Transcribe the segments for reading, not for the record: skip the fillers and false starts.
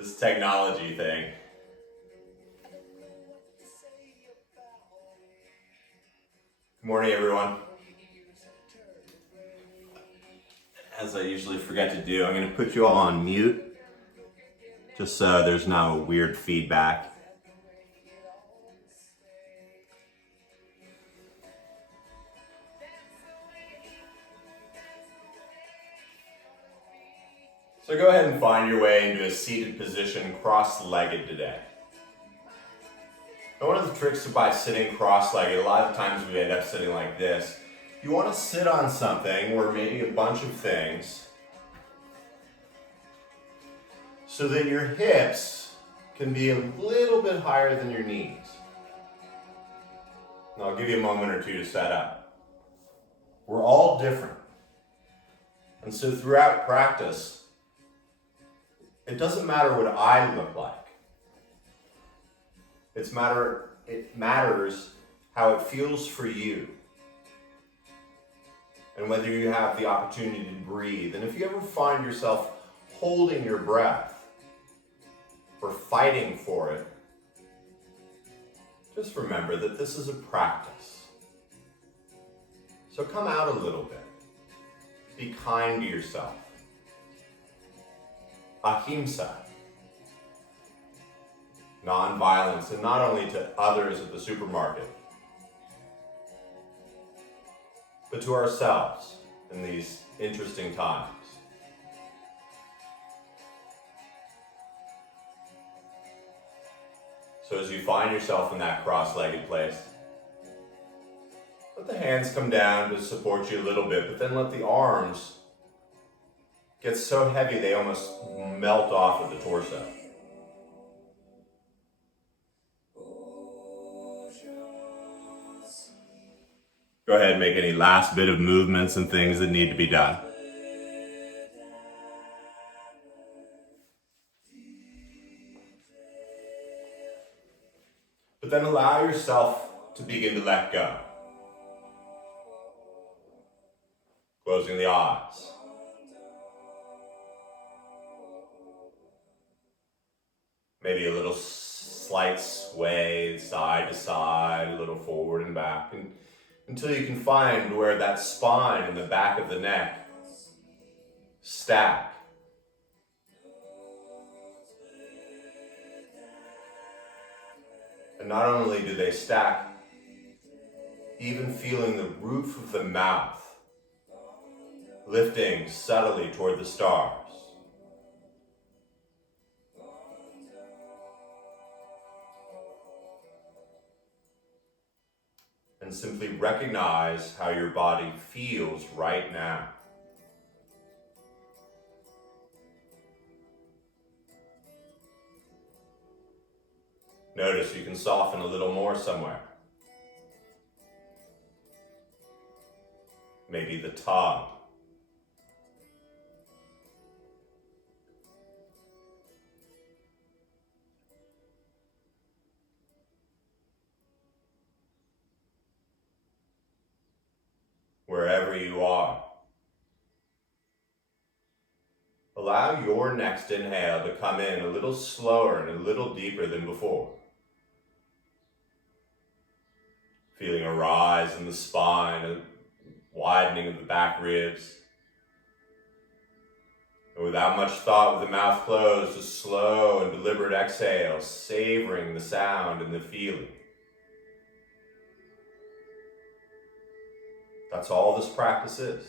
this technology thing. Good morning, everyone. As I usually forget to do, I'm going to put you all on mute, just so there's no weird feedback. So go ahead and find your way into a seated position, cross-legged today. Now, one of the tricks by sitting cross-legged, a lot of times we end up sitting like this. You want to sit on something, or maybe a bunch of things, so that your hips can be a little bit higher than your knees. And I'll give you a moment or two to set up. We're all different. And so throughout practice, it doesn't matter what I look like. It matters how it feels for you. And whether you have the opportunity to breathe. And if you ever find yourself holding your breath or fighting for it, just remember that this is a practice. So come out a little bit. Be kind to yourself. Ahimsa. Non-violence, and not only to others at the supermarket, but to ourselves in these interesting times. So as you find yourself in that cross-legged place, let the hands come down to support you a little bit, but then let the arms get so heavy they almost melt off of the torso. Go ahead and make any last bit of movements and things that need to be done. But then allow yourself to begin to let go. Closing the eyes. Maybe a little slight sway side to side, a little forward and back, and until you can find where that spine and the back of the neck stack. And not only do they stack, even feeling the roof of the mouth lifting subtly toward the stars. And simply recognize how your body feels right now. Notice you can soften a little more somewhere. Maybe the tongue. Wherever you are. Allow your next inhale to come in a little slower and a little deeper than before. Feeling a rise in the spine, a widening of the back ribs. And without much thought, with the mouth closed, a slow and deliberate exhale, savoring the sound and the feeling. That's all this practice is.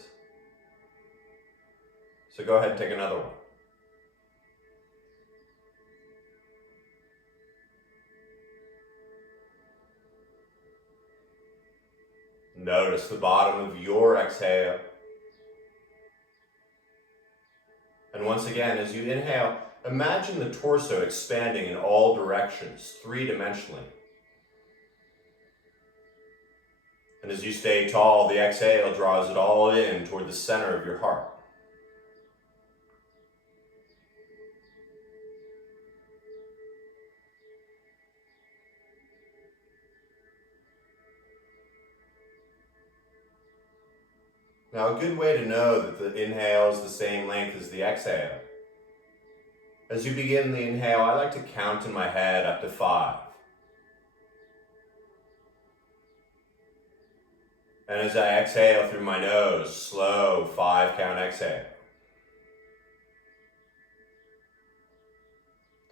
So go ahead and take another one. Notice the bottom of your exhale. And once again, as you inhale, imagine the torso expanding in all directions, three-dimensionally. And as you stay tall, the exhale draws it all in toward the center of your heart. Now, a good way to know that the inhale is the same length as the exhale As you begin the inhale, I like to count in my head up to 5. And as I exhale through my nose, slow 5 count exhale.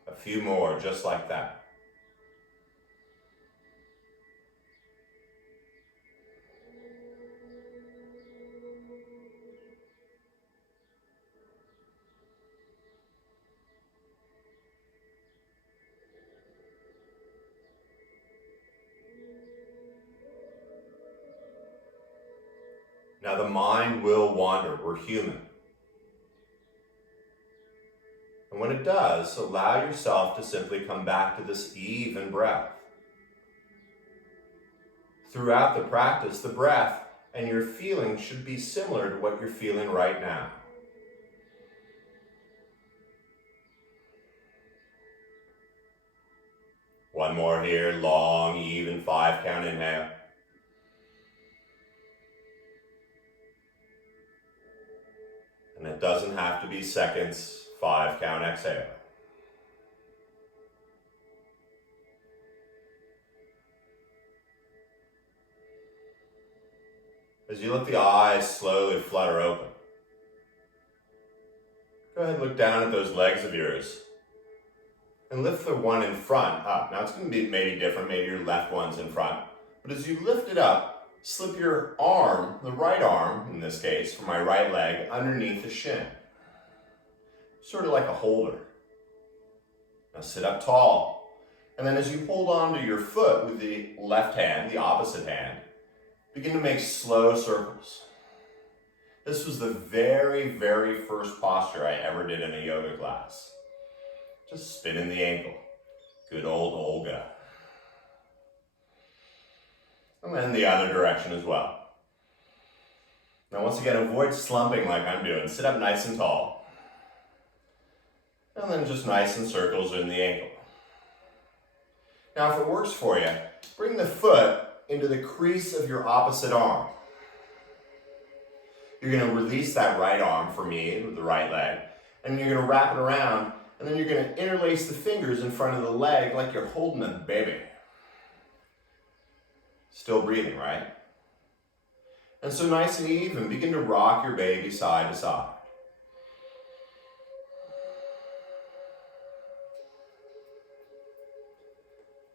A few more, just like that. Now the mind will wander, we're human. And when it does, allow yourself to simply come back to this even breath. Throughout the practice, the breath and your feeling should be similar to what you're feeling right now. One more here, long, even 5 count inhale. And it doesn't have to be seconds, 5 count exhale. As you let the eyes slowly flutter open, go ahead and look down at those legs of yours and lift the one in front up. Now it's going to be maybe different, maybe your left one's in front. But as you lift it up, slip your arm, the right arm in this case, for my right leg, underneath the shin. Sort of like a holder. Now sit up tall. And then as you hold on to your foot with the left hand, the opposite hand, begin to make slow circles. This was the very, very first posture I ever did in a yoga class. Just spinning the ankle. Good old Olga. And then the other direction as well. Now once again, avoid slumping like I'm doing. Sit up nice and tall. And then just nice in circles in the ankle. Now if it works for you, bring the foot into the crease of your opposite arm. You're going to release that right arm for me with the right leg, and you're going to wrap it around, and then you're going to interlace the fingers in front of the leg like you're holding a baby. Still breathing, right? And so nice and even, begin to rock your baby side to side.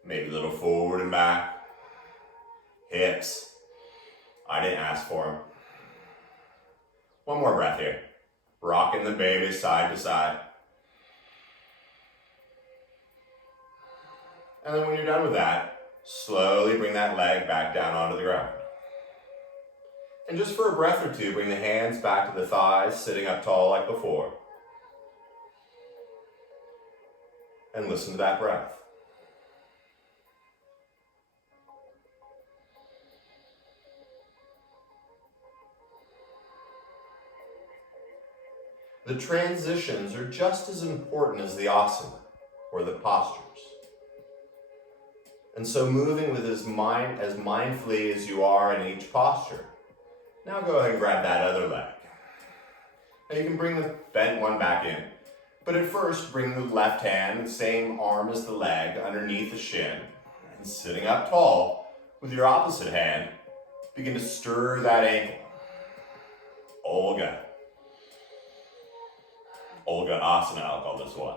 Maybe a little forward and back. Hips. I didn't ask for them. One more breath here. Rocking the baby side to side. And then when you're done with that, slowly bring that leg back down onto the ground. And just for a breath or two, bring the hands back to the thighs, sitting up tall like before. And listen to that breath. The transitions are just as important as the asana, or the postures. And so moving with as mindfully as you are in each posture. Now go ahead and grab that other leg. Now you can bring the bent one back in. But at first, bring the left hand, the same arm as the leg, underneath the shin. And sitting up tall, with your opposite hand, begin to stir that ankle. Olga. Olga Asana, I'll call this one.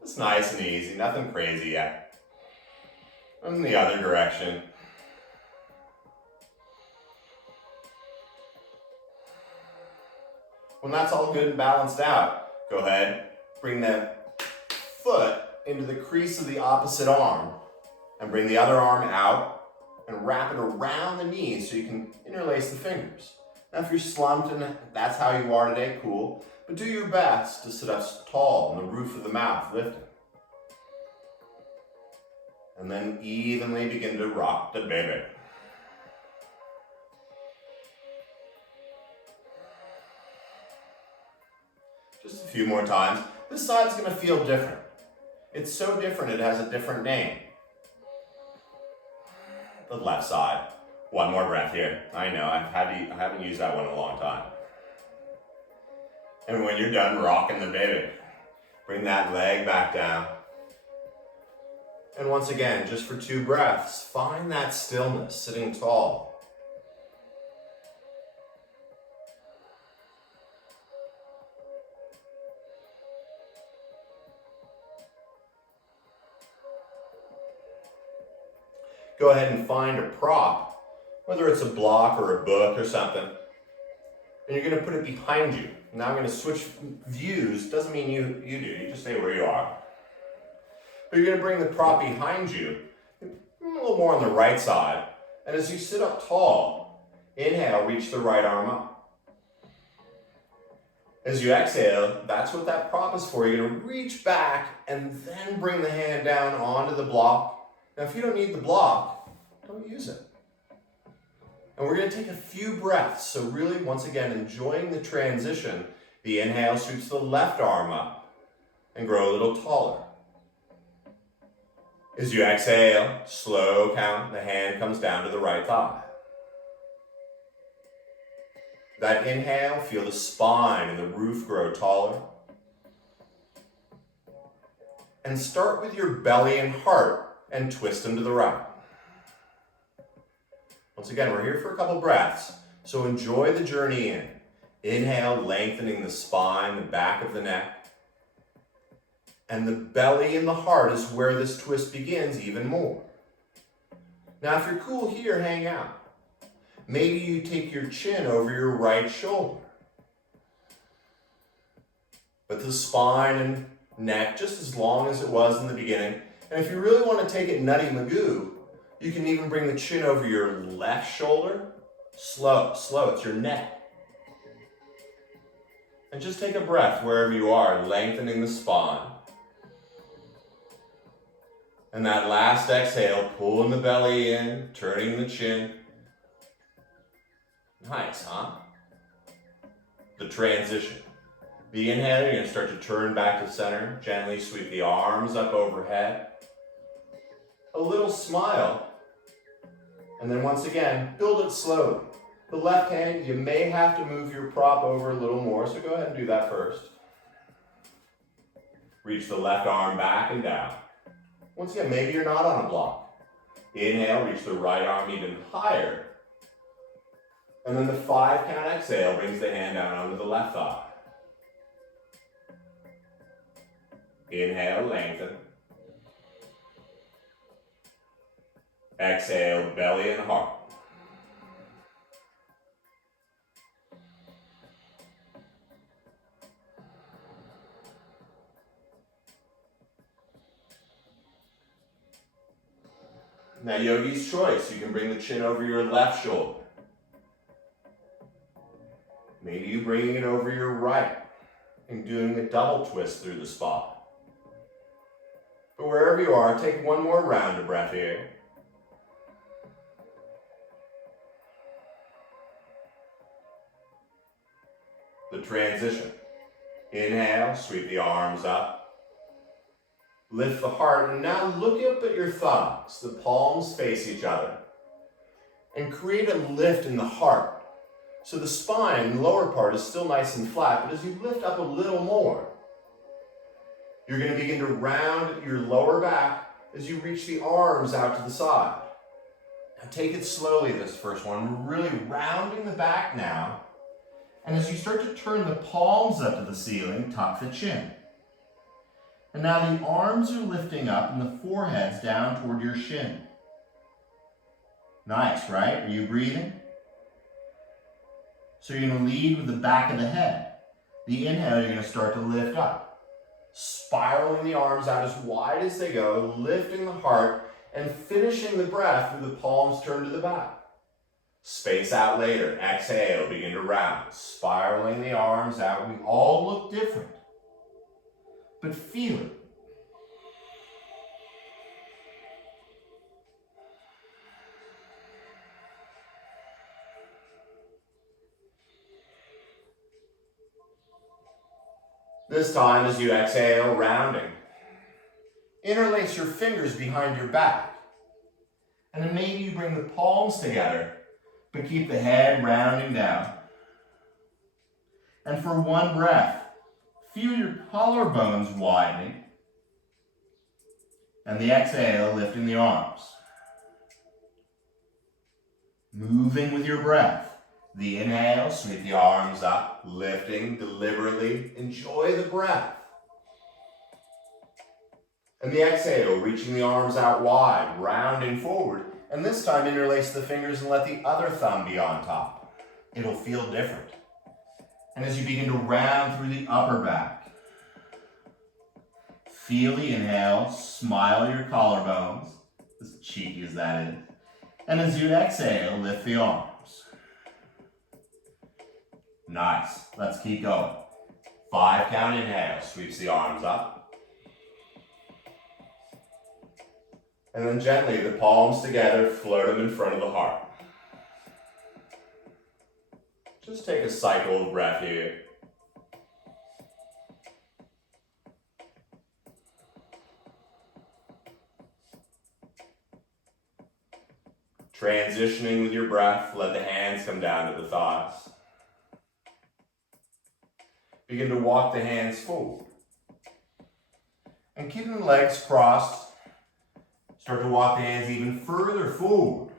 It's nice and easy, nothing crazy yet. And the other direction. When that's all good and balanced out, go ahead, bring the foot into the crease of the opposite arm and bring the other arm out and wrap it around the knees so you can interlace the fingers. Now if you're slumped and that's how you are today, cool. But do your best to sit up tall on the roof of the mouth, lifting. And then evenly begin to rock the baby. Just a few more times. This side's gonna feel different. It's so different it has a different name. The left side. One more breath here. I know, I haven't used that one in a long time. And when you're done rocking the baby, bring that leg back down. And once again, just for 2 breaths, find that stillness, sitting tall. Go ahead and find a prop, whether it's a block or a book or something, and you're going to put it behind you. Now I'm going to switch views. Doesn't mean you do. You just stay where you are. But you're going to bring the prop behind you, a little more on the right side. And as you sit up tall, inhale, reach the right arm up. As you exhale, that's what that prop is for. You're going to reach back and then bring the hand down onto the block. Now, if you don't need the block, don't use it. And we're going to take a few breaths. So really, once again, enjoying the transition. The inhale shoots the left arm up and grow a little taller. As you exhale, slow count, the hand comes down to the right thigh. That inhale, feel the spine and the roof grow taller. And start with your belly and heart and twist them to the right. Once again, we're here for a couple breaths, so enjoy the journey in. Inhale, lengthening the spine, the back of the neck. And the belly and the heart is where this twist begins even more. Now, if you're cool here, hang out. Maybe you take your chin over your right shoulder. But the spine and neck just as long as it was in the beginning. And if you really want to take it nutty magoo, you can even bring the chin over your left shoulder. Slow, it's your neck. And just take a breath wherever you are, lengthening the spine. And that last exhale, pulling the belly in, turning the chin. Nice, huh? The transition. The inhale, you're going to start to turn back to center. Gently sweep the arms up overhead. A little smile. And then once again, build it slowly. The left hand, you may have to move your prop over a little more, so go ahead and do that first. Reach the left arm back and down. Once again, maybe you're not on a block. Inhale, reach the right arm even higher. And then the 5 count exhale brings the hand down onto the left thigh. Inhale, lengthen. Exhale, belly and heart. Now, yogi's choice. You can bring the chin over your left shoulder. Maybe you bringing it over your right and doing a double twist through the spine. But wherever you are, take one more round of breath here. The transition. Inhale, sweep the arms up. Lift the heart, and now look up at your thumbs. The palms face each other. And create a lift in the heart. So the spine, the lower part, is still nice and flat, but as you lift up a little more, you're going to begin to round your lower back as you reach the arms out to the side. Now take it slowly, this first one. We're really rounding the back now. And as you start to turn the palms up to the ceiling, tuck the chin. And now the arms are lifting up and the forehead's down toward your shin. Nice, right? Are you breathing? So you're going to lead with the back of the head. The inhale, you're going to start to lift up. Spiraling the arms out as wide as they go, lifting the heart, and finishing the breath with the palms turned to the back. Space out later. Exhale, begin to round. Spiraling the arms out. We all look different. But feel it. This time, as you exhale, rounding. Interlace your fingers behind your back. And then maybe you bring the palms together, but keep the head rounding down. And for one breath, feel your collarbones widening. And the exhale, lifting the arms. Moving with your breath. The inhale, sweep the arms up, lifting deliberately. Enjoy the breath. And the exhale, reaching the arms out wide, rounding forward. And this time, interlace the fingers and let the other thumb be on top. It'll feel different. And as you begin to round through the upper back, feel the inhale, smile your collarbones, as cheeky as that is. And as you exhale, lift the arms. Nice. Let's keep going. 5 count inhale, sweeps the arms up. And then gently, the palms together, float them in front of the heart. Just take a cycle of breath here. Transitioning with your breath, let the hands come down to the thighs. Begin to walk the hands forward. And keeping the legs crossed, start to walk the hands even further forward.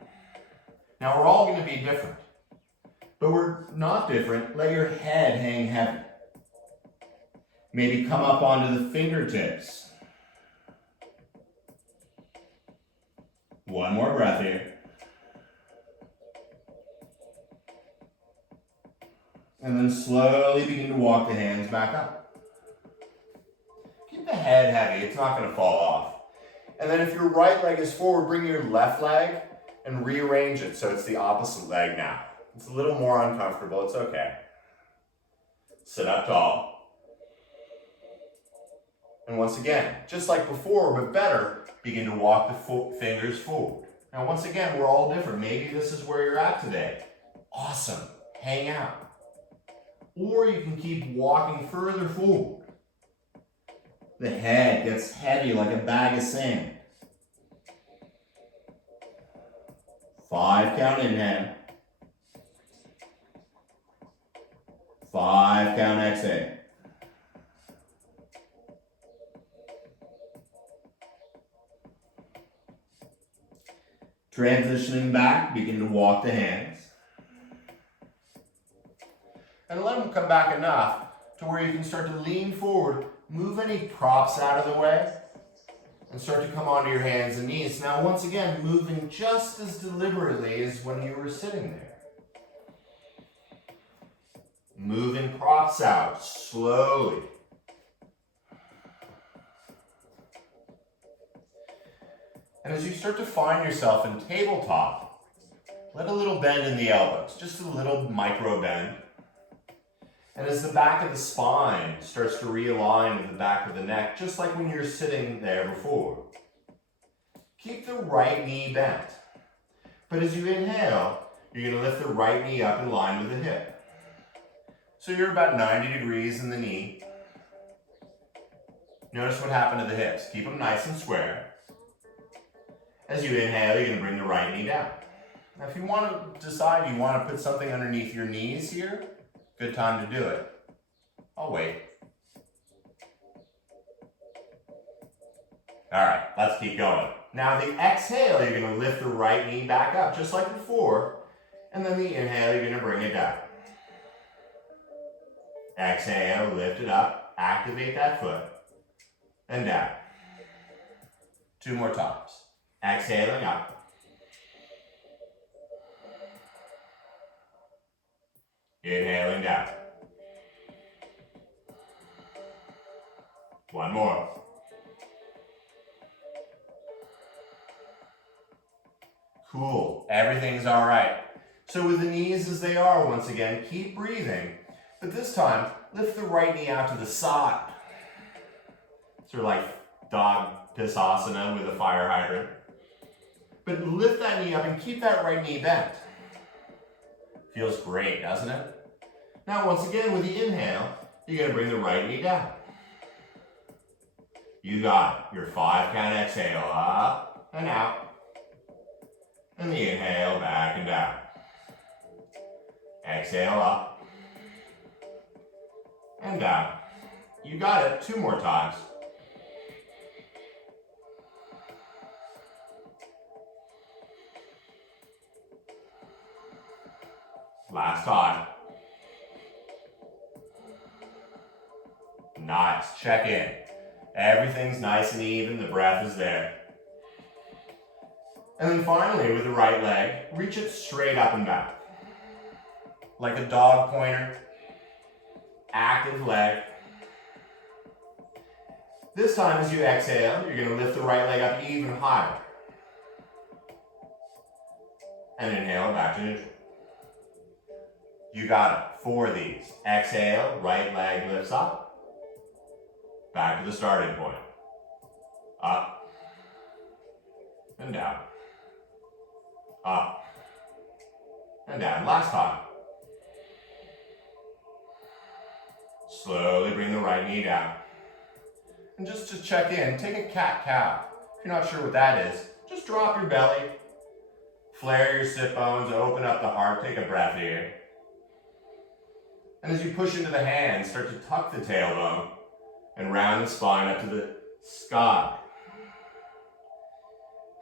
Now we're all going to be different. But we're not different. Let your head hang heavy. Maybe come up onto the fingertips. One more breath here. And then slowly begin to walk the hands back up. Keep the head heavy, it's not going to fall off. And then if your right leg is forward, bring your left leg and rearrange it so it's the opposite leg now. It's a little more uncomfortable, it's okay. Sit up tall. And once again, just like before, but better, begin to walk the fingers forward. Now once again, we're all different. Maybe this is where you're at today. Awesome, hang out. Or you can keep walking further forward. The head gets heavy like a bag of sand. 5 count inhale. 5 count exhale. Transitioning back, begin to walk the hands. And let them come back enough to where you can start to lean forward, move any props out of the way, and start to come onto your hands and knees. Now, once again, moving just as deliberately as when you were sitting there. Moving props out slowly. And as you start to find yourself in tabletop, let a little bend in the elbows, just a little micro bend. And as the back of the spine starts to realign with the back of the neck, just like when you're sitting there before, keep the right knee bent. But as you inhale, you're going to lift the right knee up in line with the hip. So you're about 90 degrees in the knee. Notice what happened to the hips. Keep them nice and square. As you inhale, you're going to bring the right knee down. Now if you want to decide you want to put something underneath your knees here, good time to do it. I'll wait. All right, let's keep going. Now the exhale, you're going to lift the right knee back up, just like before. And then the inhale, you're going to bring it down. Exhale, lift it up, activate that foot, and down. 2 more times. Exhaling up. Inhaling down. 1 more. Cool. Everything's all right. So with the knees as they are, once again, keep breathing. But this time, lift the right knee out to the side. Sort of like dog pisasana with a fire hydrant. But lift that knee up and keep that right knee bent. Feels great, doesn't it? Now, once again, with the inhale, you're going to bring the right knee down. You got it. Your 5 count exhale, up and out. And the inhale, back and down. Exhale up. and down. You got it. 2 more times. Last time. Nice. Check in. Everything's nice and even. The breath is there. And then finally, with the right leg, reach it straight up and back. Like a dog pointer. Active leg. This time as you exhale, you're going to lift the right leg up even higher. And inhale back to neutral. You got it. 4 of these. Exhale, right leg lifts up. Back to the starting point. Up. And down. Up. And down. Last time. Slowly bring the right knee down. And just to check in, take a cat-cow. If you're not sure what that is, just drop your belly. Flare your sit bones, open up the heart, take a breath here. And as you push into the hands, start to tuck the tailbone and round the spine up to the sky.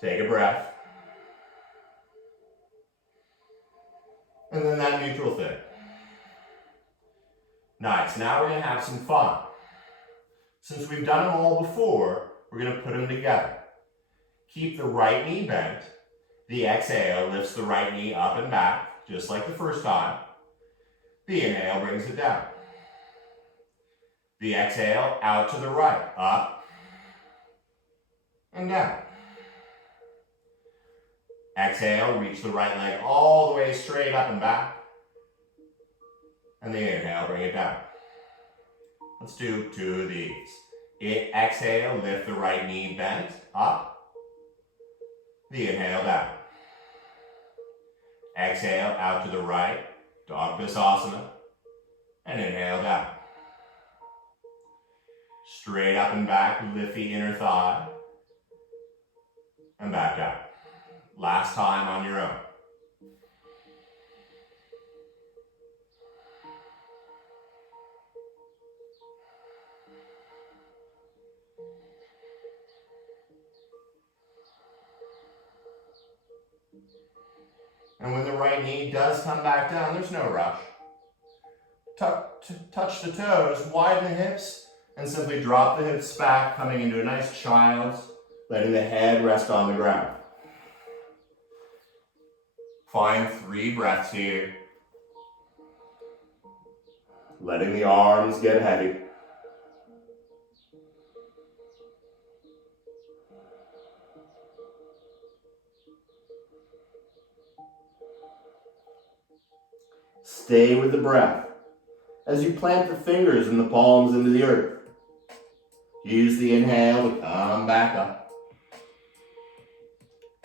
Take a breath. And then that neutral thing. Nice, now we're going to have some fun. Since we've done them all before, we're going to put them together. Keep the right knee bent. The exhale lifts the right knee up and back, just like the first time. The inhale brings it down. The exhale out to the right, up and down. Exhale, reach the right leg all the way straight up and back. And the inhale, bring it down. Let's do 2 of these. Exhale, lift the right knee bent, up. The inhale down. Exhale, out to the right, dog Pisasana. And inhale down. Straight up and back, lift the inner thigh. And back down. Last time on your own. And when the right knee does come back down, there's no rush. Touch the toes, widen the hips, and simply drop the hips back, coming into a nice child's, letting the head rest on the ground. Find 3 breaths here. Letting the arms get heavy. Stay with the breath as you plant the fingers and the palms into the earth. Use the inhale to come back up.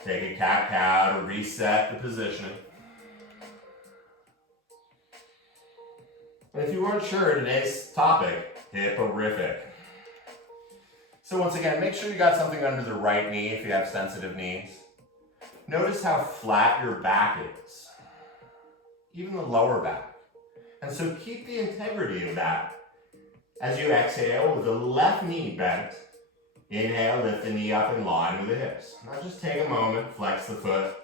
Take a cat-cow to reset the positioning. And if you weren't sure, today's topic, hipporific. So once again, make sure you got something under the right knee if you have sensitive knees. Notice how flat your back is, even the lower back. And so keep the integrity of that. As you exhale with the left knee bent, inhale, lift the knee up in line with the hips. Now just take a moment, flex the foot,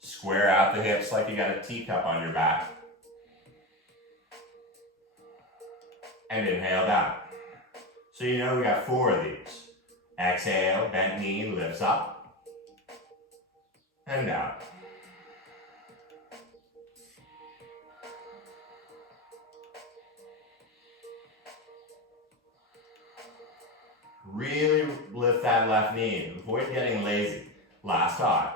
square out the hips like you got a teacup on your back. And inhale down. So you know we got 4 of these. Exhale, bent knee lifts up and down. Really lift that left knee. Avoid getting lazy. Last time.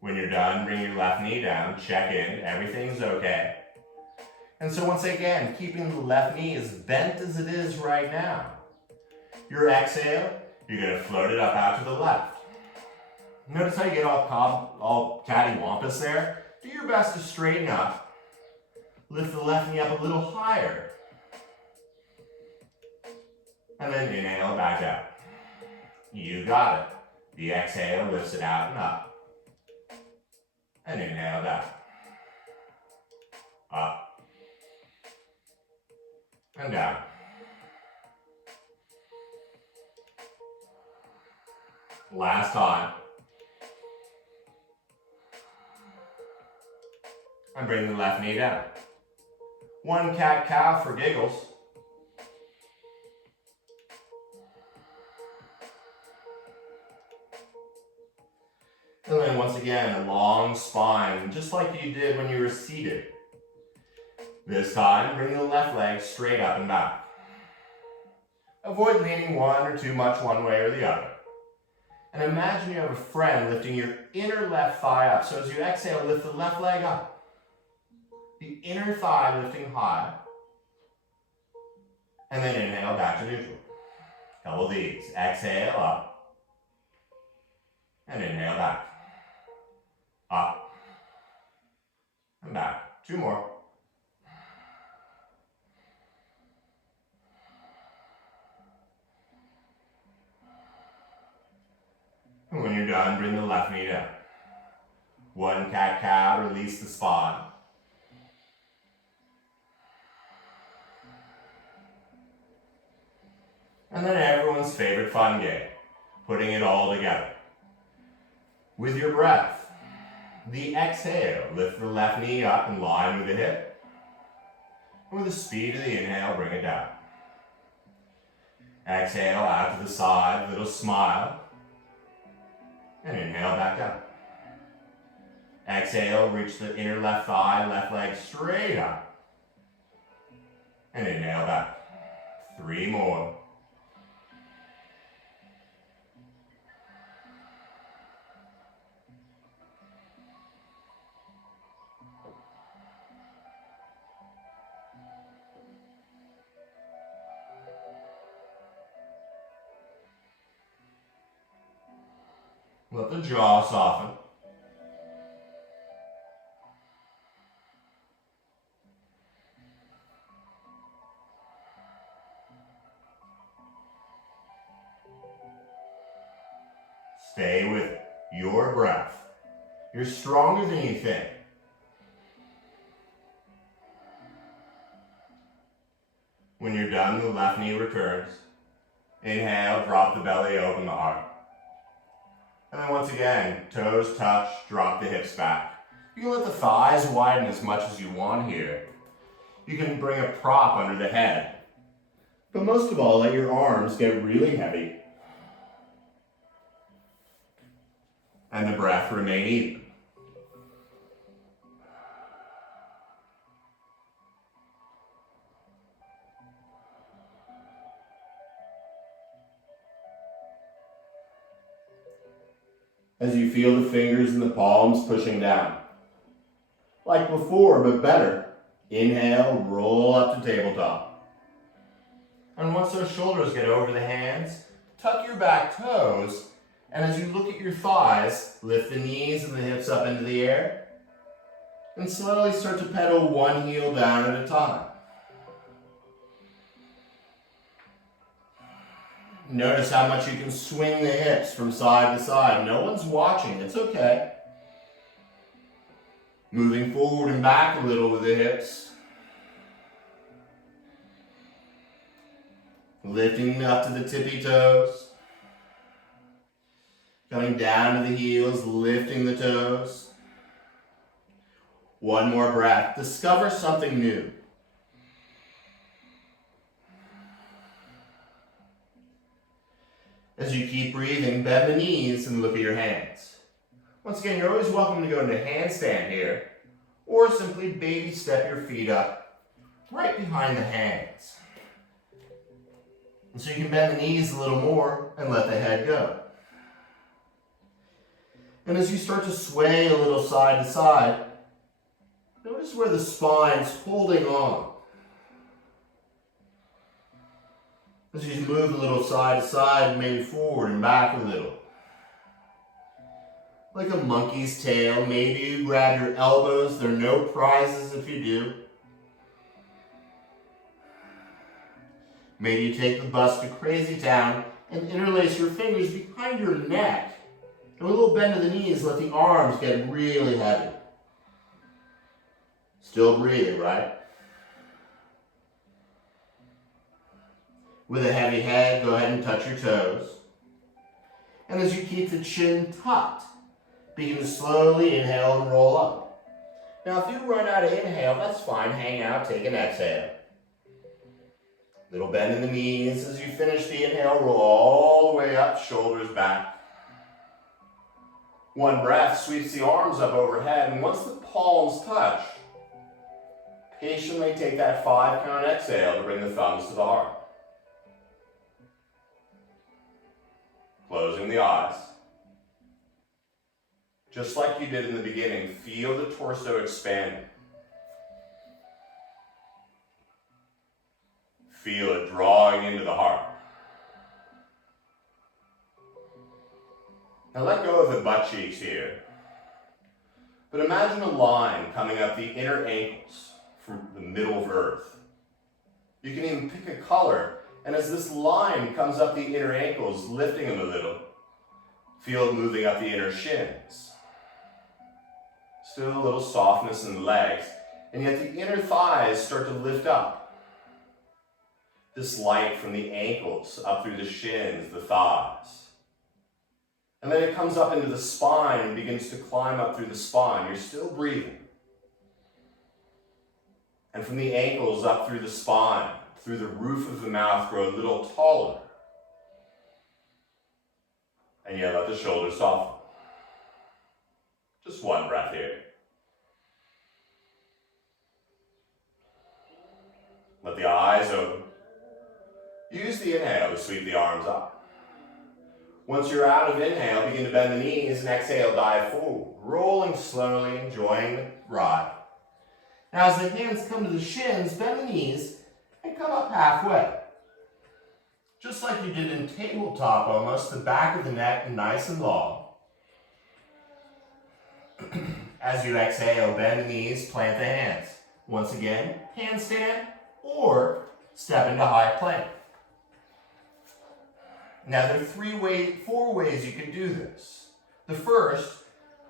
When you're done, bring your left knee down, check in, everything's okay. And so once again, keeping the left knee as bent as it is right now. Your exhale, you're going to float it up out to the left. Notice how you get all cattywampus there? Do your best to straighten up. Lift the left knee up a little higher. And then inhale back out. You got it. The exhale lifts it out and up. And inhale down. up, and down. Last time. And bring the left knee down. One cat-cow for giggles. And then once again, a long spine, just like you did when you were seated. This time, bring the left leg straight up and back. Avoid leaning one or too much one way or the other. And imagine you have a friend lifting your inner left thigh up. So as you exhale, lift the left leg up. The inner thigh lifting high. And then inhale back to neutral. Couple of these. Exhale up. And inhale back. Up. And back. Two more. And when you're done, bring the left knee down. One cat-cow, release the spine. And then everyone's favorite fun game, putting it all together. With your breath, the exhale, lift the left knee up in line with the hip. And with the speed of the inhale, bring it down. Exhale out to the side, little smile. And inhale back down. Exhale, reach the inner left thigh, left leg straight up. And inhale back. 3 more. Let the jaw soften. Stay with your breath. You're stronger than you think. When you're done, the left knee returns. Inhale, drop the belly, open the heart. And then once again, toes touch, drop the hips back. You can let the thighs widen as much as you want here. You can bring a prop under the head. But most of all, let your arms get really heavy. And the breath remain even. As you feel the fingers and the palms pushing down. Like before, but better. Inhale, roll up to tabletop. And once those shoulders get over the hands, tuck your back toes, and as you look at your thighs, lift the knees and the hips up into the air, and slowly start to pedal one heel down at a time. Notice how much you can swing the hips from side to side. No one's watching, it's okay. Moving forward and back a little with the hips. Lifting up to the tippy toes. Coming down to the heels, lifting the toes. One more breath. Discover something new. As you keep breathing, bend the knees and look at your hands. Once again, you're always welcome to go into handstand here, or simply baby step your feet up right behind the hands. And so you can bend the knees a little more and let the head go. And as you start to sway a little side to side, notice where the spine's holding on. As you move a little side to side, maybe forward and back a little. Like a monkey's tail, maybe you grab your elbows. There are no prizes if you do. Maybe you take the bus to Crazy Town and interlace your fingers behind your neck. And with a little bend of the knees, let the arms get really heavy. Still breathing, right? With a heavy head, go ahead and touch your toes. And as you keep the chin tucked, begin to slowly inhale and roll up. Now, if you run out of inhale, that's fine. Hang out, take an exhale. Little bend in the knees as you finish the inhale. Roll all the way up, shoulders back. One breath sweeps the arms up overhead, and once the palms touch, patiently take that 5-count exhale to bring the thumbs to the heart. Closing the eyes. Just like you did in the beginning, feel the torso expanding. Feel it drawing into the heart. Now let go of the butt cheeks here. But imagine a line coming up the inner ankles from the middle of earth. You can even pick a color, and as this line comes up the inner ankles, lifting them a little, feel it moving up the inner shins. Still a little softness in the legs, and yet the inner thighs start to lift up. This light from the ankles up through the shins, the thighs. And then it comes up into the spine and begins to climb up through the spine. You're still breathing. And from the ankles up through the spine, through the roof of the mouth, grow a little taller. And yet let the shoulders soften. Just one breath here. Let the eyes open. Use the inhale to sweep the arms up. Once you're out of inhale, begin to bend the knees and exhale, dive forward. Rolling slowly, enjoying the ride. Now as the hands come to the shins, bend the knees and come up halfway. Just like you did in tabletop almost, the back of the neck nice and long. As you exhale, bend the knees, plant the hands. Once again, handstand or step into high plank. Now there are 4 ways you can do this. The first,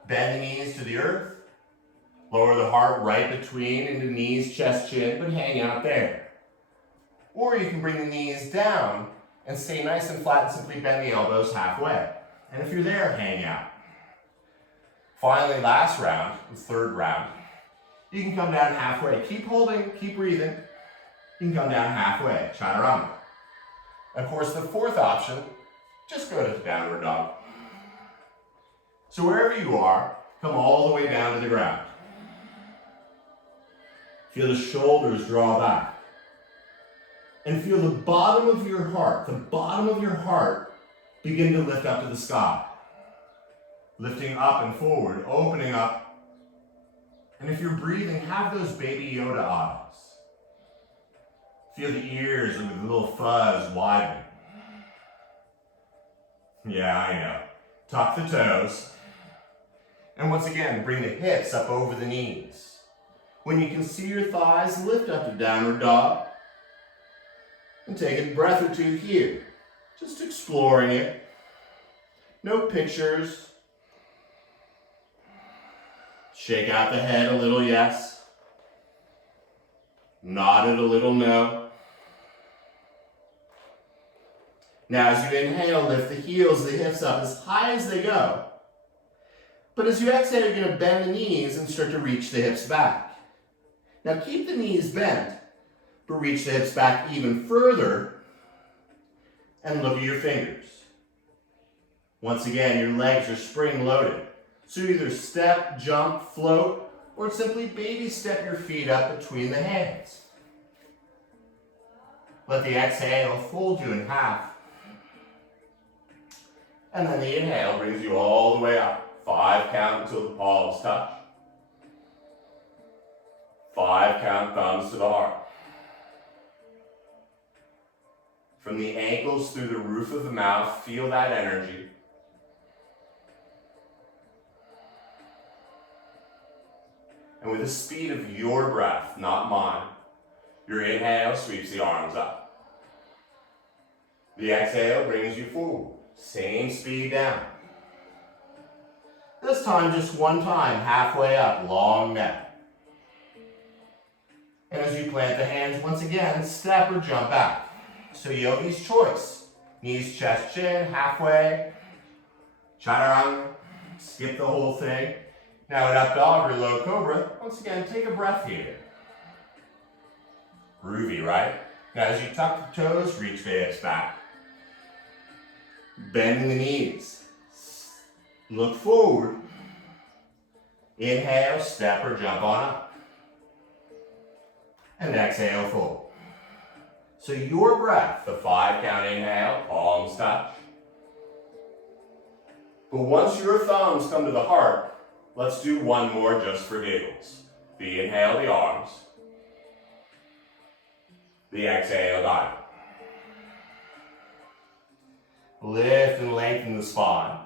bend the knees to the earth. Lower the heart right between into knees, chest, chin, but hang out there. Or you can bring the knees down and stay nice and flat and simply bend the elbows halfway. And if you're there, hang out. Finally, last round, the third round, you can come down halfway. Keep holding, keep breathing. You can come down halfway, chaturanga. Of course, the fourth option, just go to the downward dog. So wherever you are, come all the way down to the ground. Feel the shoulders draw back. And feel the bottom of your heart begin to lift up to the sky. Lifting up and forward, opening up. And if you're breathing, have those baby Yoda eyes. Feel the ears with a little fuzz widen. Yeah, I know. Tuck the toes. And once again, bring the hips up over the knees. When you can see your thighs, lift up to downward dog. And take a breath or two here. Just exploring it. No pictures. Shake out the head a little, yes. Nod it a little, no. Now as you inhale, lift the heels, the hips up as high as they go. But as you exhale, you're going to bend the knees and start to reach the hips back. Now keep the knees bent, but reach the hips back even further and look at your fingers. Once again, your legs are spring-loaded. So either step, jump, float, or simply baby step your feet up between the hands. Let the exhale fold you in half. And then the inhale brings you all the way up. 5 count until the palms touch. 5 count, thumbs to the heart. From the ankles through the roof of the mouth, feel that energy. And with the speed of your breath, not mine, your inhale sweeps the arms up. The exhale brings you forward. Same speed down. This time, just one time, halfway up, long neck. And as you plant the hands, once again, step or jump back. So yogi's choice. Knees, chest, chin, halfway. Chaturanga, skip the whole thing. Now in up dog or low cobra, once again, take a breath here. Groovy, right? Now as you tuck the toes, reach the hips back. Bend the knees. Look forward. Inhale, step or jump on up. And exhale, fold. So your breath, the 5 count inhale, palms touch. But once your thumbs come to the heart, let's do one more just for giggles. The inhale, the arms. The exhale, dive. Lift and lengthen the spine.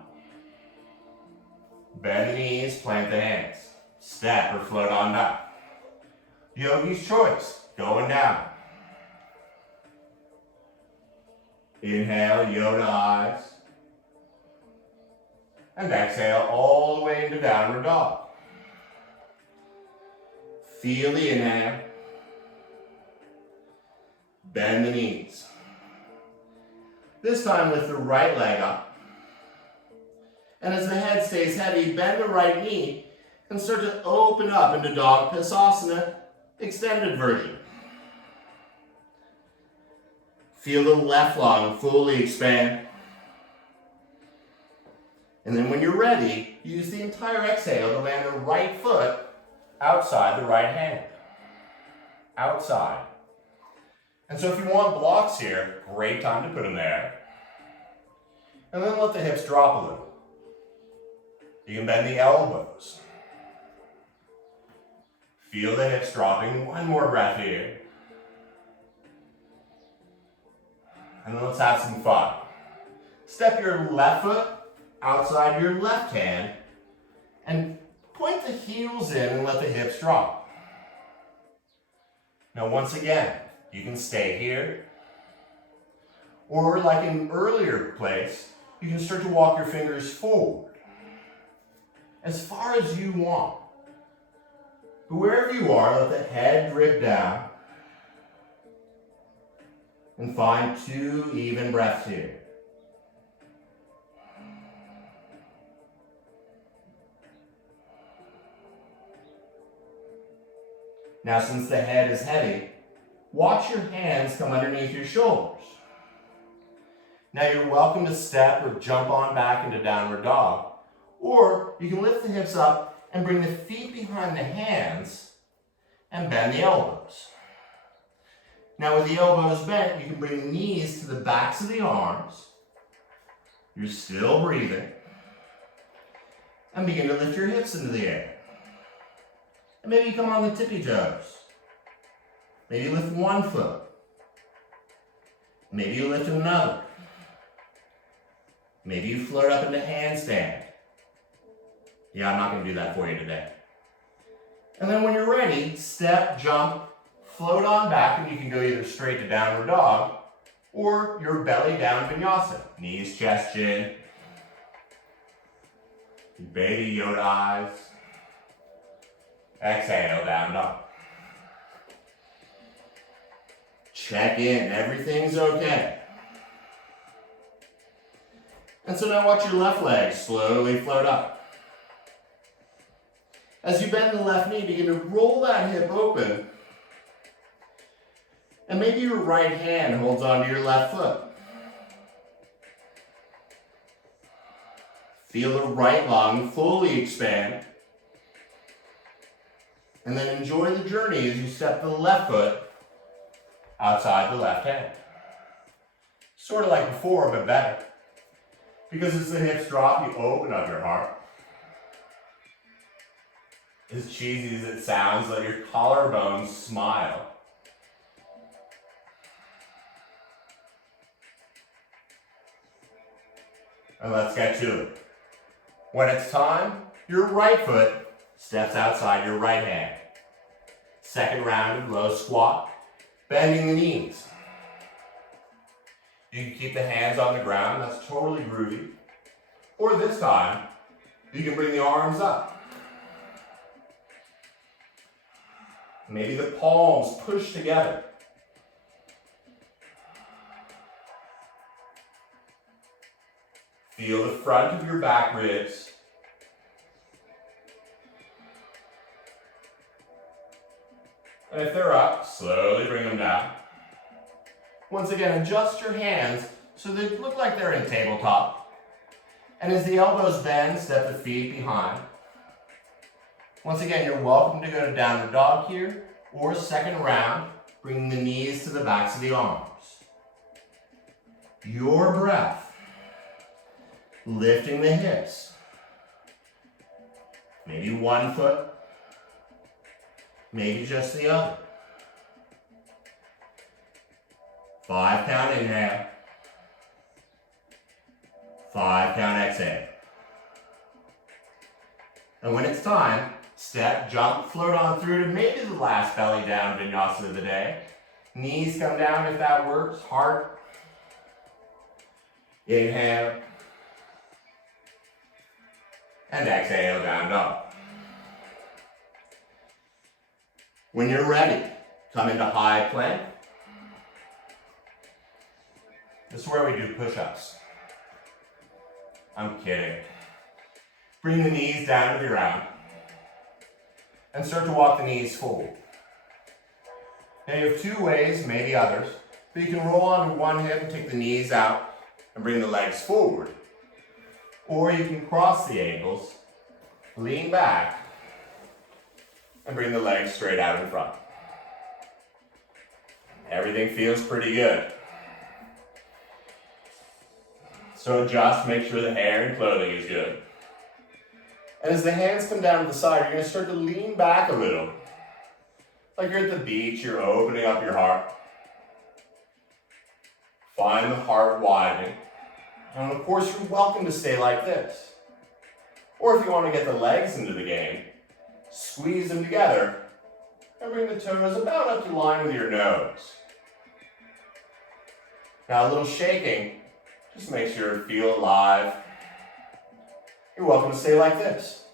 Bend the knees, plant the hands. Step or float on back. Yogi's choice, going down. Inhale, Yoda eyes. And exhale all the way into downward dog. Feel the inhale. Bend the knees. This time lift the right leg up. And as the head stays heavy, bend the right knee and start to open up into Dog Pisasana, extended version. Feel the left lung fully expand. And then when you're ready, use the entire exhale to land the right foot outside the right hand. Outside. And so if you want blocks here, great time to put them there. And then let the hips drop a little. You can bend the elbows. Feel the hips dropping. One more breath here. And then let's have some fun. Step your left foot outside your left hand and point the heels in and let the hips drop. Now once again, you can stay here. Or like in earlier place, you can start to walk your fingers forward. As far as you want. But wherever you are, let the head drip down. And find 2 even breaths here. Now since the head is heavy, watch your hands come underneath your shoulders. Now you're welcome to step or jump on back into downward dog. Or you can lift the hips up and bring the feet behind the hands and bend the elbows. Now with the elbows bent, you can bring the knees to the backs of the arms. You're still breathing. And begin to lift your hips into the air. And maybe come on the tippy toes. Maybe lift one foot. Maybe you lift another. Maybe you float up into handstand. Yeah, I'm not going to do that for you today. And then when you're ready, step, jump, float on back, and you can go either straight to downward dog or your belly down vinyasa. Knees, chest, chin. Baby Yoda eyes. Exhale, down dog. Check in, everything's okay. And so now watch your left leg slowly float up. As you bend the left knee, begin to roll that hip open. And maybe your right hand holds onto your left foot. Feel the right lung fully expand. And then enjoy the journey as you step the left foot outside the left hand. Sort of like before, but better. Because as the hips drop, you open up your heart. As cheesy as it sounds, let your collarbones smile. And let's get to it. When it's time, your right foot steps outside your right hand. Second round of low squat, bending the knees. You can keep the hands on the ground, that's totally groovy. Or this time, you can bring the arms up. Maybe the palms push together. Feel the front of your back ribs. And if they're up, slowly bring them down. Once again, adjust your hands so they look like they're in tabletop. And as the elbows bend, step the feet behind. Once again, you're welcome to go to downward dog here, or second round, bringing the knees to the backs of the arms. Your breath, lifting the hips. Maybe one foot, maybe just the other. 5 count inhale. 5 count exhale. And when it's time, step, jump, float on through to maybe the last belly down vinyasa of the day. Knees come down if that works. Heart. Inhale. And exhale, down dog. When you're ready, come into high plank. This is where we do push-ups. I'm kidding. Bring the knees down to the ground and start to walk the knees forward. Now you have 2 ways, maybe others, but you can roll onto one hip and take the knees out and bring the legs forward. Or you can cross the ankles, lean back, and bring the legs straight out in front. Everything feels pretty good. So adjust, make sure the hair and clothing is good. And as the hands come down to the side, you're going to start to lean back a little. Like you're at the beach, you're opening up your heart. Find the heart widening. And of course, you're welcome to stay like this. Or if you want to get the legs into the game, squeeze them together and bring the toes about up to line with your nose. Now a little shaking. Just make sure to feel alive. You're welcome to stay like this.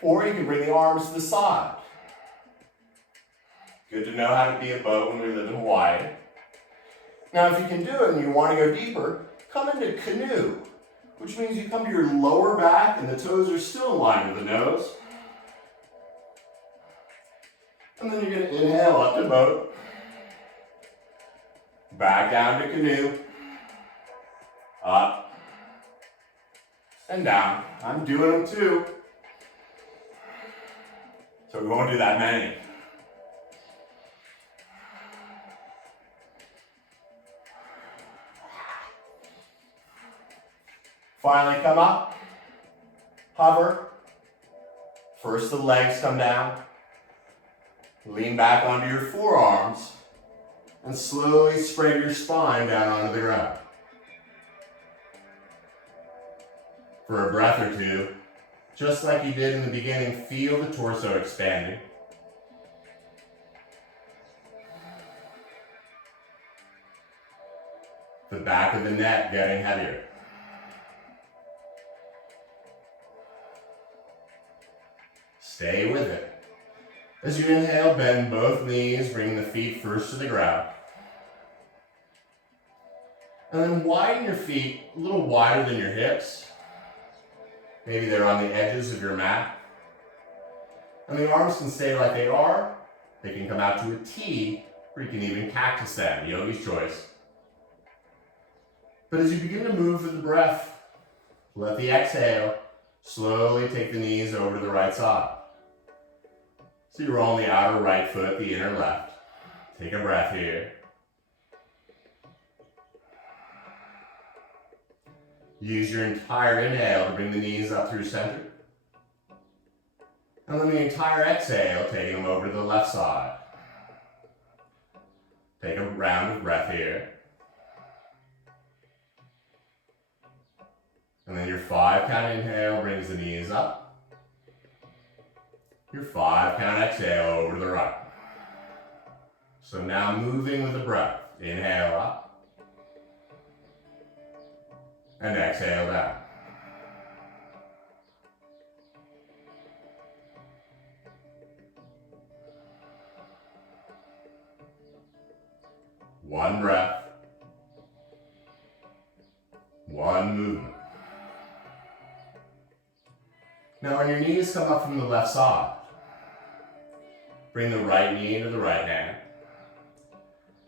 Or you can bring the arms to the side. Good to know how to be a boat when we live in Hawaii. Now if you can do it and you want to go deeper, come into canoe, which means you come to your lower back and the toes are still in line with the nose. And then you're going to inhale up to boat. Back down to canoe. Up and down. I'm doing them too. So we won't do that many. Finally come up, hover. First the legs come down. Lean back onto your forearms and slowly spread your spine down onto the ground. For a breath or two, just like you did in the beginning, feel the torso expanding. The back of the neck getting heavier. Stay with it. As you inhale, bend both knees, bring the feet first to the ground. And then widen your feet a little wider than your hips. Maybe they're on the edges of your mat. And the arms can stay like they are. They can come out to a T, or you can even cactus them, yogi's choice. But as you begin to move with the breath, let the exhale slowly take the knees over to the right side. So you roll on the outer right foot, the inner left. Take a breath here. Use your entire inhale to bring the knees up through center. And then the entire exhale, taking them over to the left side. Take a round of breath here. And then your 5 count inhale brings the knees up. Your 5 count exhale over to the right. So now moving with the breath. Inhale up. And exhale down. One breath. One movement. Now when your knees come up from the left side, bring the right knee into the right hand,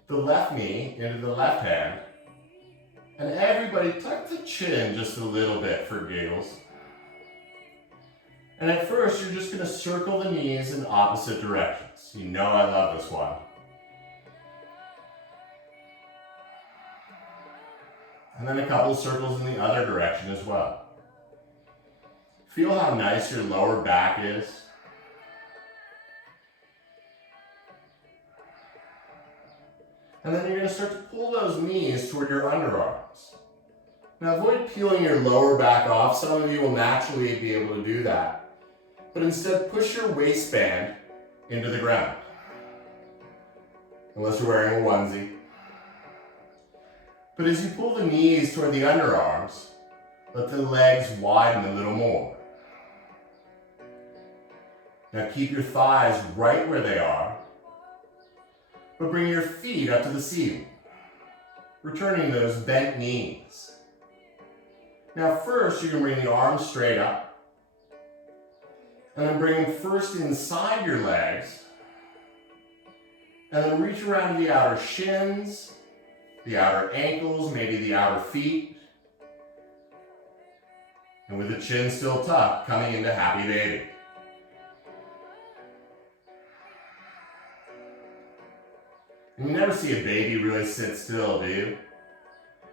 the left knee into the left hand, and everybody tuck the chin just a little bit for giggles. And at first, you're just going to circle the knees in opposite directions. You know I love this one. And then a couple of circles in the other direction as well. Feel how nice your lower back is. And then you're going to start to pull those knees toward your underarms. Now avoid peeling your lower back off. Some of you will naturally be able to do that. But instead push your waistband into the ground. Unless you're wearing a onesie. But as you pull the knees toward the underarms, let the legs widen a little more. Now keep your thighs right where they are, but bring your feet up to the ceiling, returning those bent knees. Now first, you can bring the arms straight up, and then bring them first inside your legs, and then reach around to the outer shins, the outer ankles, maybe the outer feet. And with the chin still tucked, coming into happy baby. And you never see a baby really sit still, do you?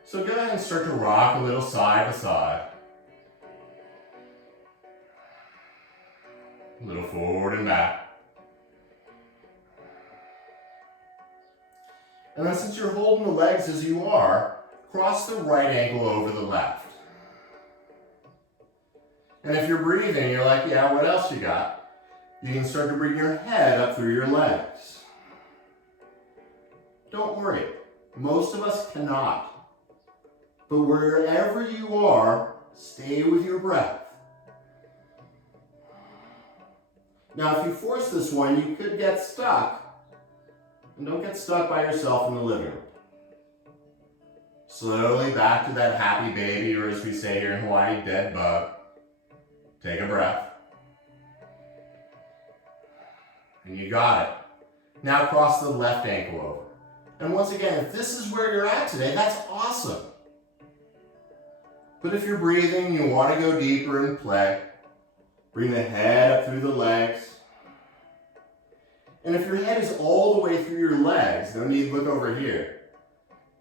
So go ahead and start to rock a little side to side. A little forward and back. And then since you're holding the legs as you are, cross the right ankle over the left. And if you're breathing, you're like, yeah, what else you got? You can start to bring your head up through your legs. Don't worry, most of us cannot. But wherever you are, stay with your breath. Now, if you force this one, you could get stuck. And don't get stuck by yourself in the living room. Slowly back to that happy baby, or as we say here in Hawaii, dead bug. Take a breath. And you got it. Now cross the left ankle over. And once again, if this is where you're at today, that's awesome. But if you're breathing, you want to go deeper and play. Bring the head up through the legs. And if your head is all the way through your legs, no need to look over here.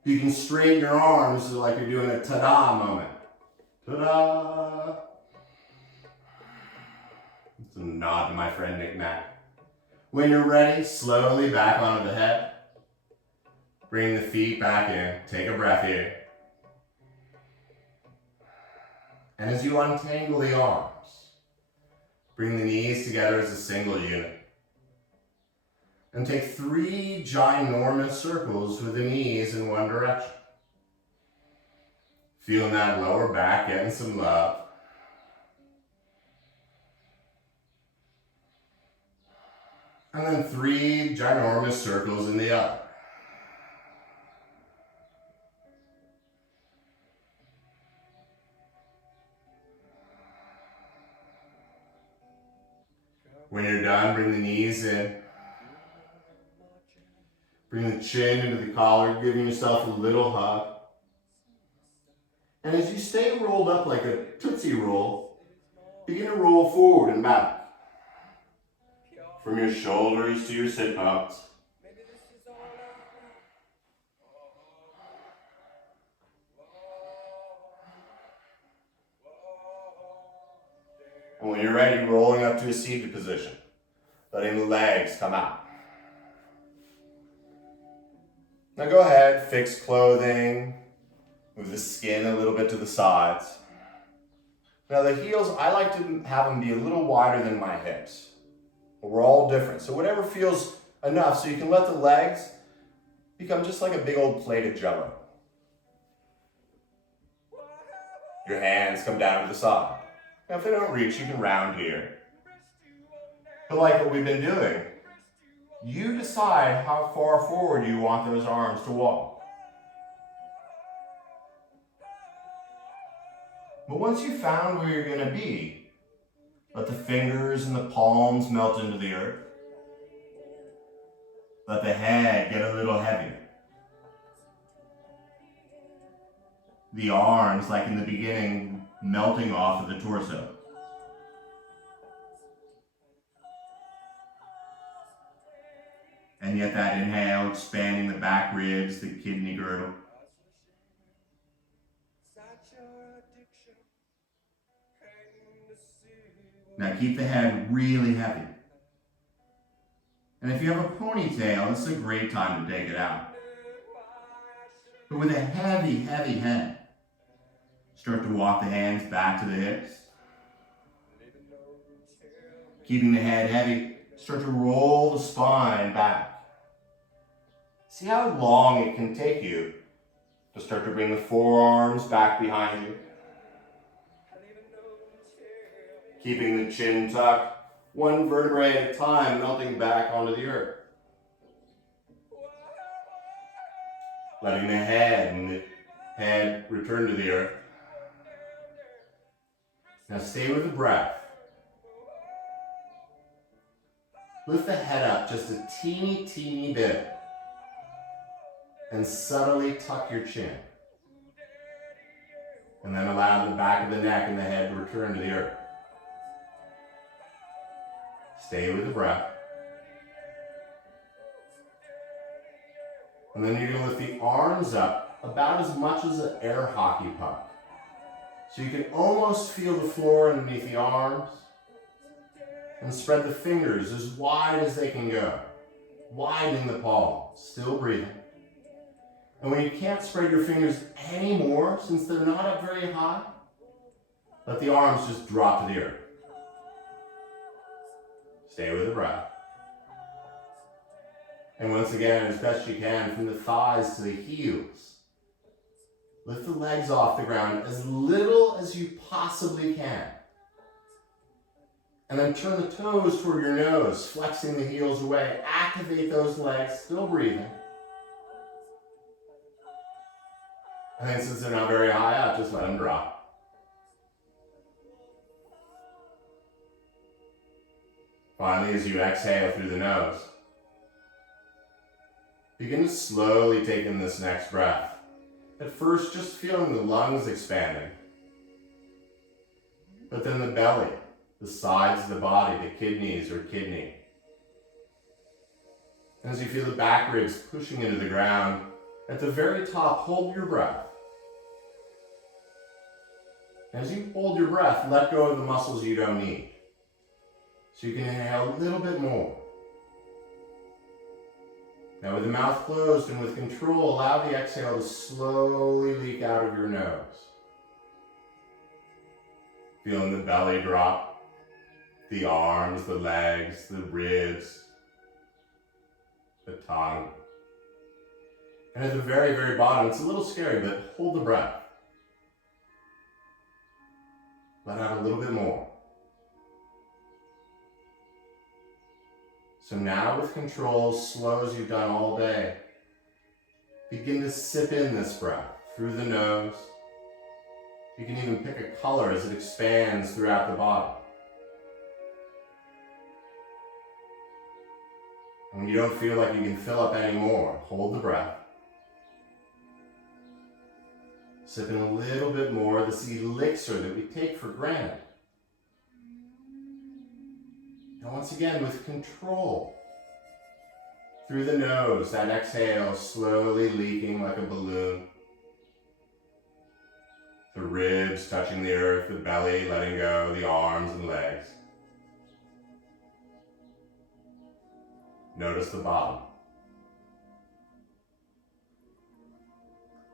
You can straighten your arms like you're doing a ta-da moment. Ta-da! It's a nod to my friend Nick Mack. When you're ready, slowly back onto the head. Bring the feet back in. Take a breath here. And as you untangle the arms, bring the knees together as a single unit. And take 3 ginormous circles with the knees in one direction. Feeling that lower back getting some love. And then 3 ginormous circles in the other. When you're done, bring the knees in. Bring the chin into the collar, giving yourself a little hug. And as you stay rolled up like a Tootsie Roll, begin to roll forward and back. From your shoulders to your sit bones. And when you're ready, rolling up to a seated position, letting the legs come out. Now go ahead, fix clothing, move the skin a little bit to the sides. Now the heels, I like to have them be a little wider than my hips. We're all different, so whatever feels enough so you can let the legs become just like a big old plate of Jell-O. Your hands come down to the side. Now if they don't reach, you can round here. But like what we've been doing, You decide how far forward you want those arms to walk. But once you've found where you're going to be, let the fingers and the palms melt into the earth. Let the head get a little heavier. The arms, like in the beginning, melting off of the torso. And yet that inhale, expanding the back ribs, the kidney girdle. Now keep the head really heavy. And if you have a ponytail, it's a great time to take it out. But with a heavy, heavy head, start to walk the hands back to the hips. Keeping the head heavy, start to roll the spine back. See how long it can take you to start to bring the forearms back behind you. Keeping the chin tucked, one vertebrae at a time, melting back onto the earth. Letting the head return to the earth. Now stay with the breath. Lift the head up just a teeny, teeny bit. And subtly tuck your chin. And then allow the back of the neck and the head to return to the earth. Stay with the breath. And then you're going to lift the arms up about as much as an air hockey puck. So you can almost feel the floor underneath the arms. And spread the fingers as wide as they can go. Widening the palm. Still breathing. And when you can't spread your fingers anymore, since they're not up very high, let the arms just drop to the earth. Stay with the breath. And once again, as best you can, from the thighs to the heels, lift the legs off the ground as little as you possibly can. And then turn the toes toward your nose, flexing the heels away. Activate those legs, still breathing. And then since they're not very high up, just let them drop. Finally, as you exhale through the nose, begin to slowly take in this next breath. At first, just feeling the lungs expanding. But then the belly, the sides of the body, the kidneys or kidney. And as you feel the back ribs pushing into the ground, at the very top, hold your breath. As you hold your breath, let go of the muscles you don't need. So you can inhale a little bit more. Now with the mouth closed and with control, allow the exhale to slowly leak out of your nose. Feeling the belly drop, the arms, the legs, the ribs, the tongue. And at the very, very bottom, it's a little scary, but hold the breath. Let out a little bit more. So now with control, slow as you've done all day, begin to sip in this breath through the nose. You can even pick a color as it expands throughout the body. And when you don't feel like you can fill up anymore, hold the breath. Sip in a little bit more, this elixir that we take for granted. And once again, with control. Through the nose, that exhale slowly leaking like a balloon. The ribs touching the earth, the belly letting go, the arms and legs. Notice the bottom.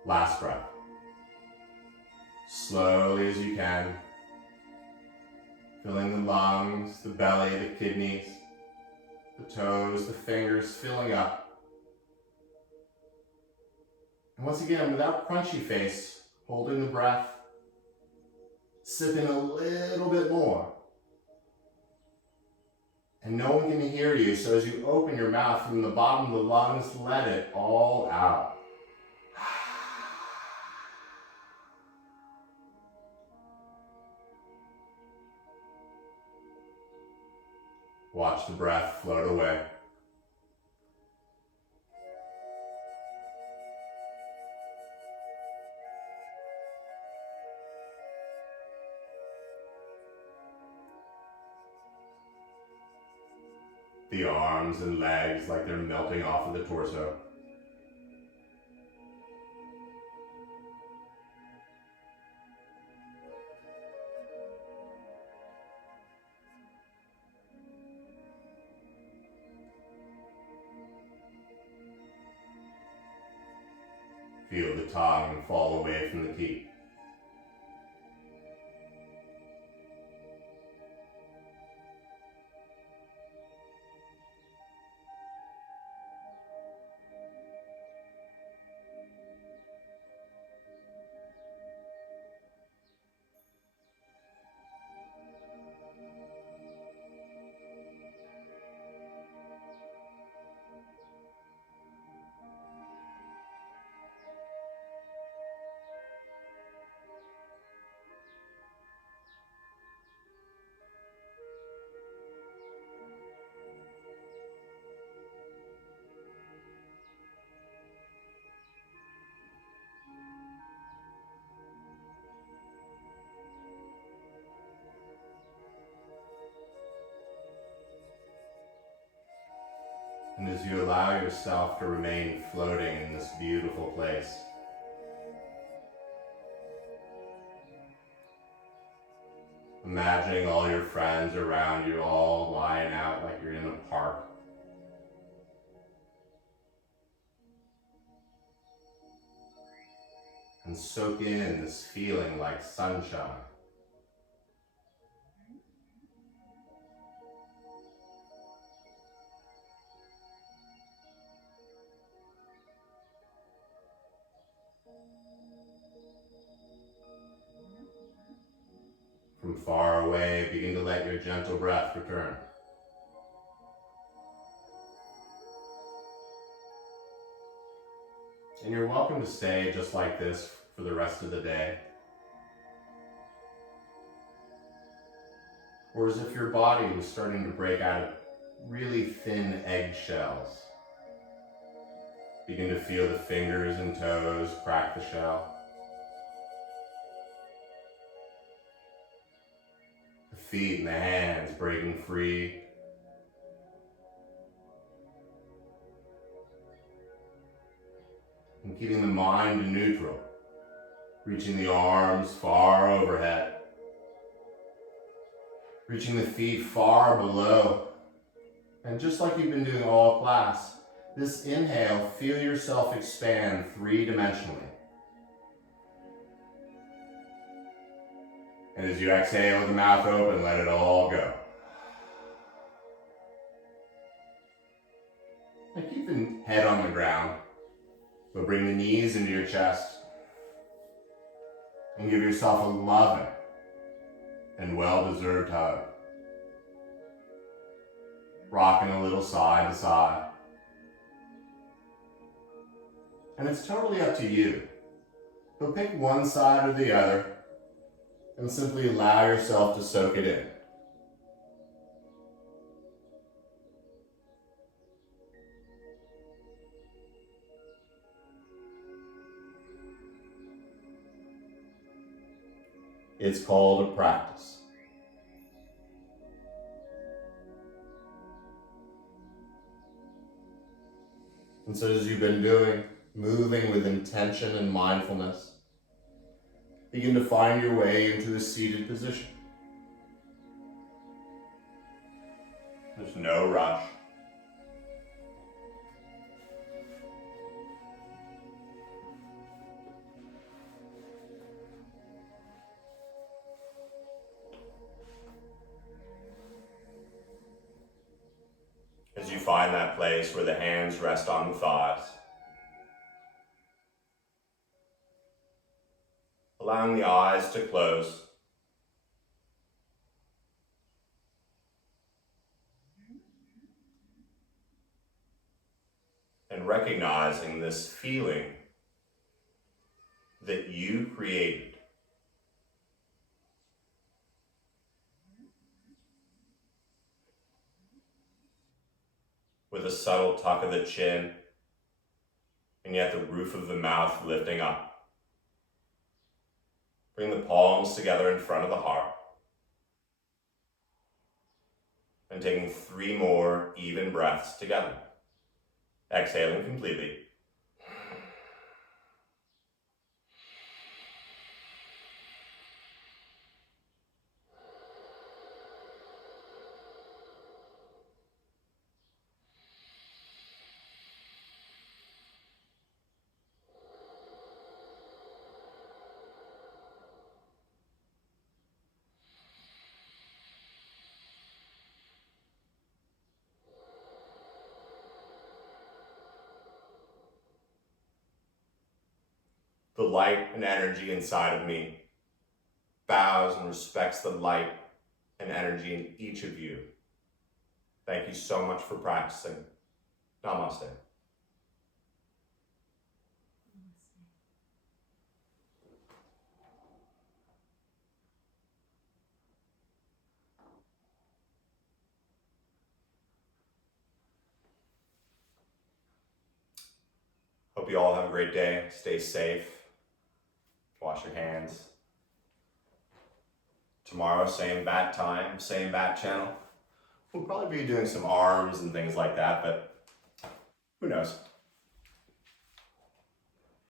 Last breath. Slowly as you can. Filling the lungs, the belly, the kidneys, the toes, the fingers, filling up. And once again, without crunchy face, holding the breath, sipping a little bit more. and no one can hear you. So as you open your mouth from the bottom of the lungs, let it all out. Watch the breath float away. The arms and legs like they're melting off of the torso. Feel the tongue fall away from the teeth. And as you allow yourself to remain floating in this beautiful place, imagining all your friends around you all lying out like you're in a park. And soak in this feeling like sunshine. From far away, begin to let your gentle breath return. And you're welcome to stay just like this for the rest of the day. Or as if your body was starting to break out of really thin eggshells. Begin to feel the fingers and toes crack the shell. The feet and the hands breaking free. And keeping the mind in neutral. Reaching the arms far overhead. Reaching the feet far below. And just like you've been doing all class, this inhale, feel yourself expand three-dimensionally. And as you exhale with the mouth open, let it all go. And keep the head on the ground, but bring the knees into your chest. And give yourself a loving and well-deserved hug. Rocking a little side to side. And it's totally up to you. So pick one side or the other and simply allow yourself to soak it in. It's called a practice. And so as you've been doing, moving with intention and mindfulness, begin to find your way into a seated position. There's no rush. As you find that place where the hands rest on the thighs, allowing the eyes to close. recognizing this feeling that you created. With a subtle tuck of the chin, and yet the roof of the mouth lifting up. Bring the palms together in front of the heart. And taking 3 more even breaths together. Exhaling completely. The light and energy inside of me bows and respects the light and energy in each of you. Thank you so much for practicing. Namaste. Hope you all have a great day. Stay safe. Wash your hands. Tomorrow, same bat time, same bat channel. We'll probably be doing some arms and things like that, but who knows?